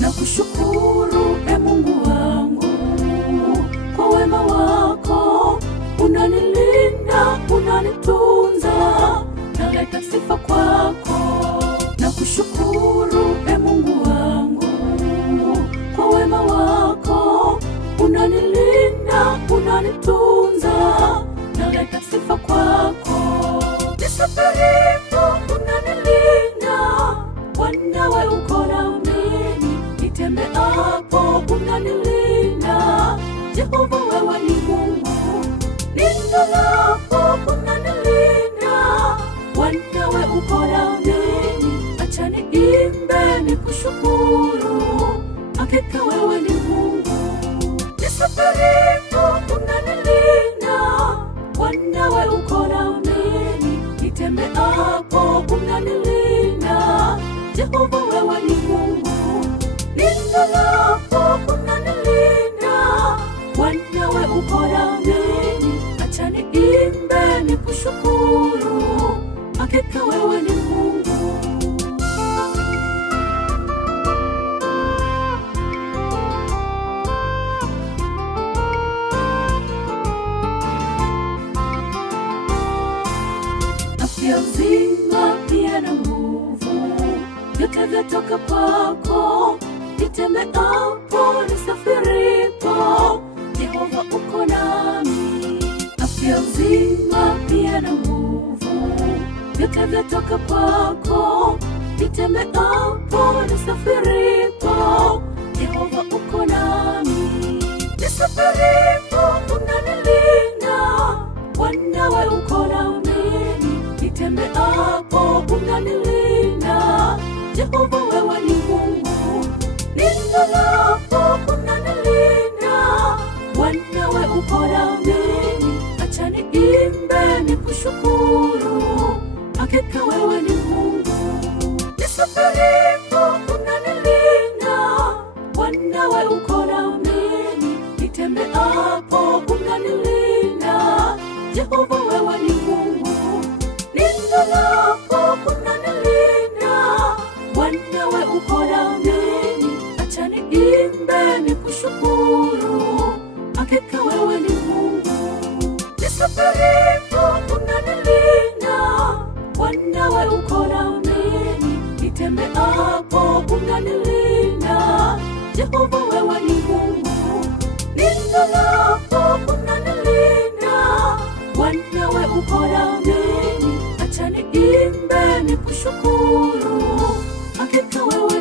na kushukuru Mungu wangu kwa wema wako, unanilinda, unanitunza, naleta sifa kwako. Na kushukuru Mungu wangu kwa wema wako, unanilinda, unanitunza, naleta sifa kwako. Nisafiripo unanilinda, wanawe uko nami, nitembeapo unanilinda, Jehova wewe ni Mungu. Nilalapo unanilinda, wanawe uko nami, acha niimbe nikushukuru, hakika wewe ni Mungu. Nisafiripo unanilinda, wanawe uko nami, nitembeapo unanilinda, Jehova wewe ni Mungu. Nilalapo unanilinda, wanawe uko nami, acha niimbe nikushukuru, hakika wewe ni Mungu. Afya, uzima pia na nguvu, vyote vyatoka kwako. Nitembeapo, nisafiripo, Jehova uko nami. Afya, uzima pia na nguvu, vyote vyatoka kwako. Nitembeapo, nisafiripo, Jehova uko nami. Nisafiripo unanilinda, wanawe uko nami, nitembeapo unanilinda, Jehova wewe ni Mungu. Nilalapo unanilinda, wanawe uko nami, acha niimbe nikushukuru, hakika wewe ni Mungu. Nisafiripo unanilinda, wanawe uko nami, nitembeapo unanilinda, Jehova wewe ni Mungu. Nilalapo unanilinda, wanawe uko nami, acha niimbe nikushukuru, hakika wewe ni Mungu. Nisafiripo unanilinda, wanawe uko nami, nitembeapo unanilinda, Jehova wewe ni Mungu. Nilalapo unanilinda, wanawe uko nami, acha niimbe nikushukuru, hakika wewe